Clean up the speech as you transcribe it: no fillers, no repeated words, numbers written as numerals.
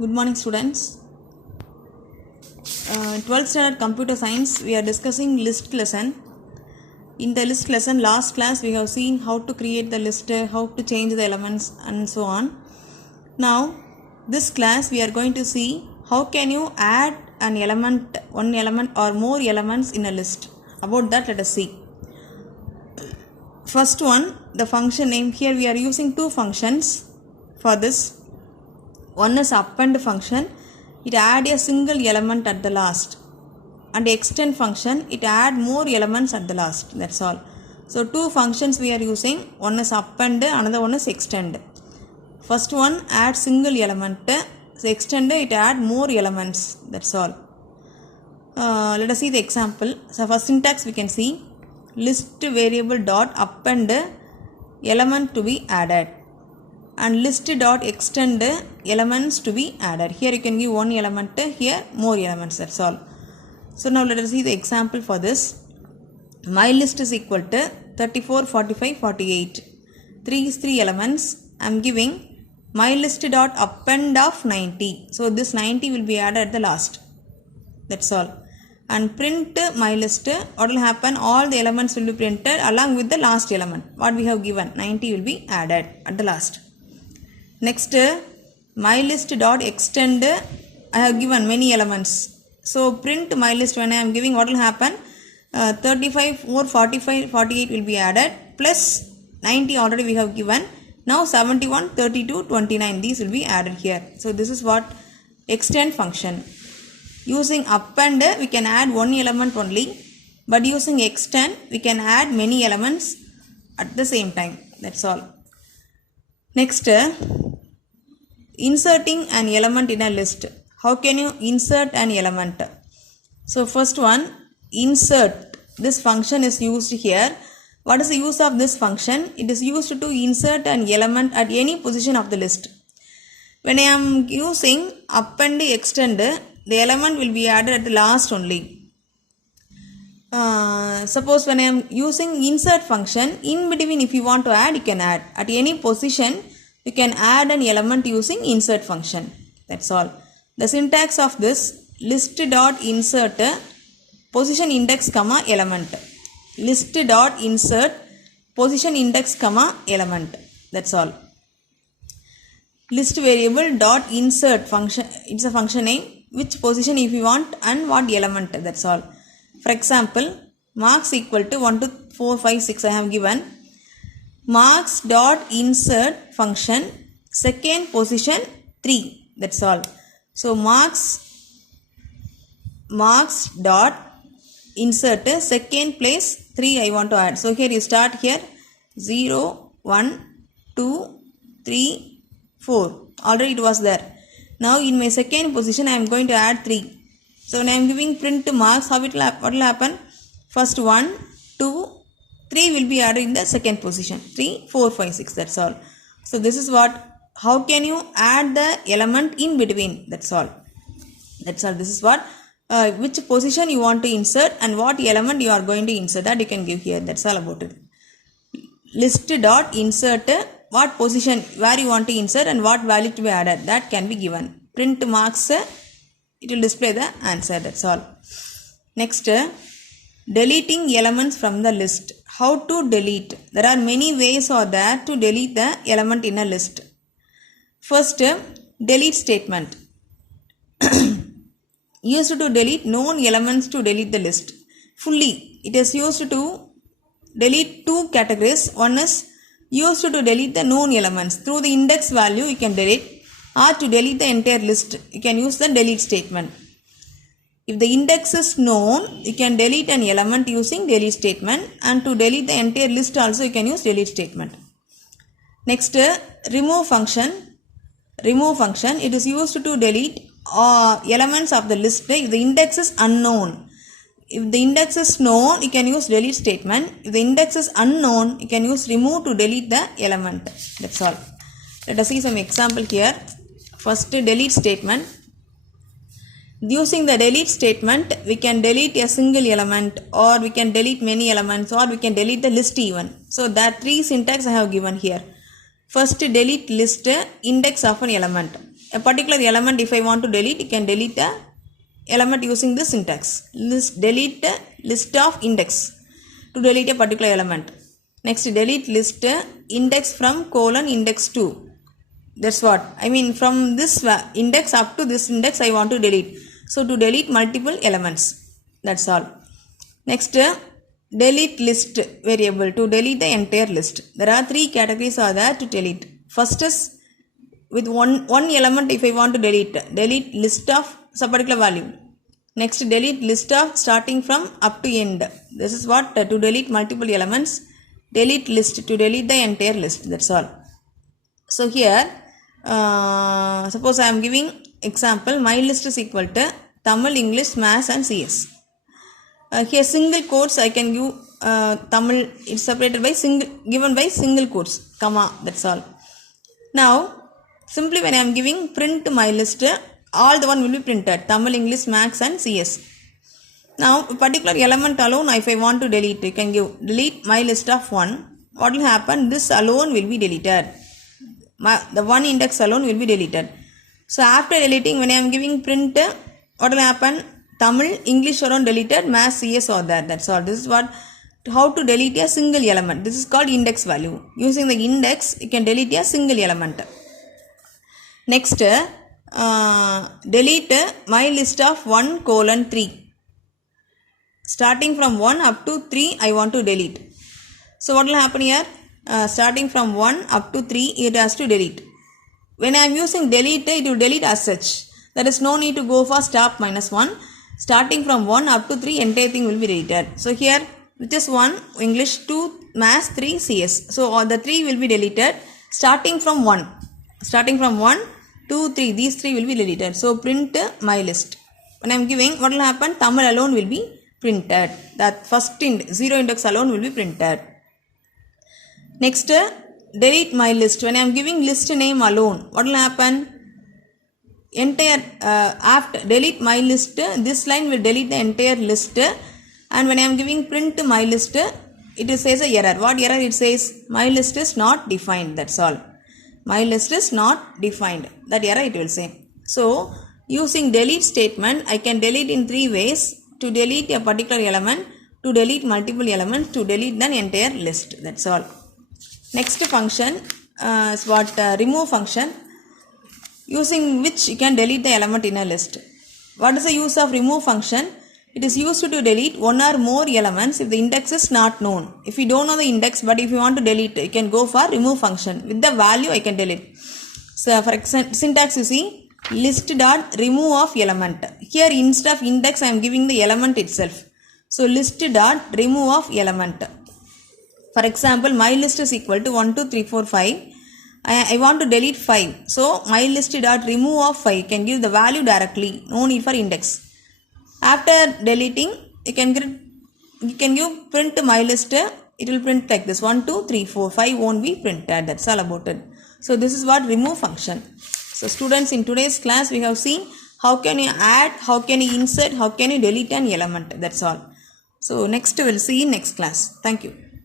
Good morning, students. 12th standard computer science, we are discussing list lesson. In the list lesson, last class we have seen how to create the list, how to change the elements and so on. Now this class we are going to see how can you add an element, one element or more elements in a list. About that, let us see. First one, the function name. Here we are using two functions for this. One is append function, it add a single element at the last, and extend function, it add more elements at the last. That's all. So two functions we are using, one is append, another one is extend. First one add single element, so extend it add more elements. That's all. Let us see the example. So for syntax we can see list variable dot append element to be added, and list dot extend elements to be added. Here you can give one element, here more elements. That's all. So now let us see the example for this. My list is equal to 34, 45, 48. 3 is 3 elements. I am giving my list dot append of 90. So this 90 will be added at the last. That's all. And print my list. What will happen? All the elements will be printed along with the last element. What we have given, 90 will be added at the last. Next, my list dot extend, I have given many elements. So print my list when I am giving, what will happen? 35, 4, 45, 48 will be added, plus 90 already we have given. Now 71, 32, 29, these will be added here. So this is what extend function. Using append we can add one element only, but using extend we can add many elements at the same time. That's all. Next, inserting an element in a list. How can you insert an element? So first one, insert. This function is used here. What is the use of this function? It is used to insert an element at any position of the list. When I am using append extend, the element will be added at the last only. Suppose when I am using insert function, in between if you want to add, you can add. At any position, you can add an element using insert function. That's all. The syntax of this, list dot insert position index comma element. List dot insert position index comma element. That's all. List variable dot insert function, it's a function name, which position if you want and what element. That's all. For example, marks equal to 1 to 4, 5, 6 I have given. Marks dot insert function, second position 3. That's all. So marks dot insert second place 3 I want to add. So here you start here 0, 1, 2, 3, 4. Already it was there. Now in my second position I am going to add 3. So when I am giving print marks, what will happen? First 1, 2, 3 will be added in the second position. 3, 4, 5, 6. That's all. So this is what. How can you add the element in between? That's all. That's all. This is what. Which position you want to insert and what element you are going to insert, that you can give here. That's all about it. List dot insert, what position where you want to insert and what value to be added, that can be given. Print marks, it will display the answer. That's all. Next, deleting elements from the list. How to delete? There are many ways or there to delete the element in a list. First, delete statement. Used to delete known elements to delete the list fully. It is used to delete two categories. One is used to delete the known elements. Through the index value you can delete, or to delete the entire list you can use the delete statement. If the index is known, you can delete an element using delete statement, and to delete the entire list also you can use delete statement. Next, remove function. Remove function, it is used to delete elements of the list if the index is unknown. If the index is known, you can use delete statement. If the index is unknown, you can use remove to delete the element. That's all. Let us see some example here. First, delete statement. Using the delete statement, we can delete a single element, or we can delete many elements, or we can delete the list even. So that three syntax I have given here. First, delete list index of an element. a particular element if I want to delete, you can delete a element using this syntax. Delete list of index to delete a particular element. Next, delete list index from colon index 2. That's what I mean. From this index up to this index I want to delete. So to delete multiple elements. That's all. Next, delete list variable to delete the entire list. There are 3 categories are there to delete. First is with one element if I want to delete list of some particular value. Next, delete list of starting from up to end. This is what to delete multiple elements. Delete list to delete the entire list. That's all. So here suppose I am giving example, my list is equal to Tamil, English, Maths and CS. Here single quotes I can give Tamil, it's separated by given by single quotes, comma, that's all. Now simply when I am giving print my list, all the one will be printed, Tamil, English, Maths and CS. Now a particular element alone if I want to delete, you can give delete my list of 1. What will happen? This alone will be deleted. The one index alone will be deleted. So after deleting, when I am giving print, what will happen? Tamil, English alone deleted, Maths, CS are there. That's all. This is what how to delete a single element. This is called index value. Using the index, you can delete a single element. Next, delete my list of 1 colon 3. Starting from 1 up to 3, I want to delete. So what will happen here? Starting from 1 up to 3, it has to delete. When I am using delete, it will delete as such. There is no need to go for stop -1. Starting from 1 up to 3, entire thing will be deleted. So here, which is 1 English, 2 Maths, 3 CS. So all the 3 will be deleted. Starting from 1. Starting from 1, 2, 3. These 3 will be deleted. So print my list. When I am giving, what will happen? Tamil alone will be printed. That first 0 index alone will be printed. Next, delete my list. When I am giving list name alone, what will happen? Entire after delete my list, this line will delete the entire list. And when I am giving print my list, it says a error. What error it says? My list is not defined. That's all. My list is not defined. That error it will say. So using delete statement, I can delete in 3 ways. To delete a particular element, to delete multiple elements, to delete the entire list. That's all. Next function is what remove function, using which you can delete the element in a list. What is the use of remove function? It is used to delete one or more elements if the index is not known. If you don't know the index, but if you want to delete, you can go for remove function. With the value, I can delete. So for example, syntax you see, list dot remove of element. Here instead of index, I am giving the element itself. So list dot remove of element. For example, my list is equal to 1, 2, 3, 4, 5. I want to delete 5. So my list dot remove of 5 can give the value directly. No need for index. After deleting, you can give print my list. It will print like this: 1, 2, 3, 4, 5 won't be printed. That's all about it. So this is what remove function. So students, in today's class we have seen how can you add, how can you insert, how can you delete an element. That's all. So next we'll see in next class. Thank you.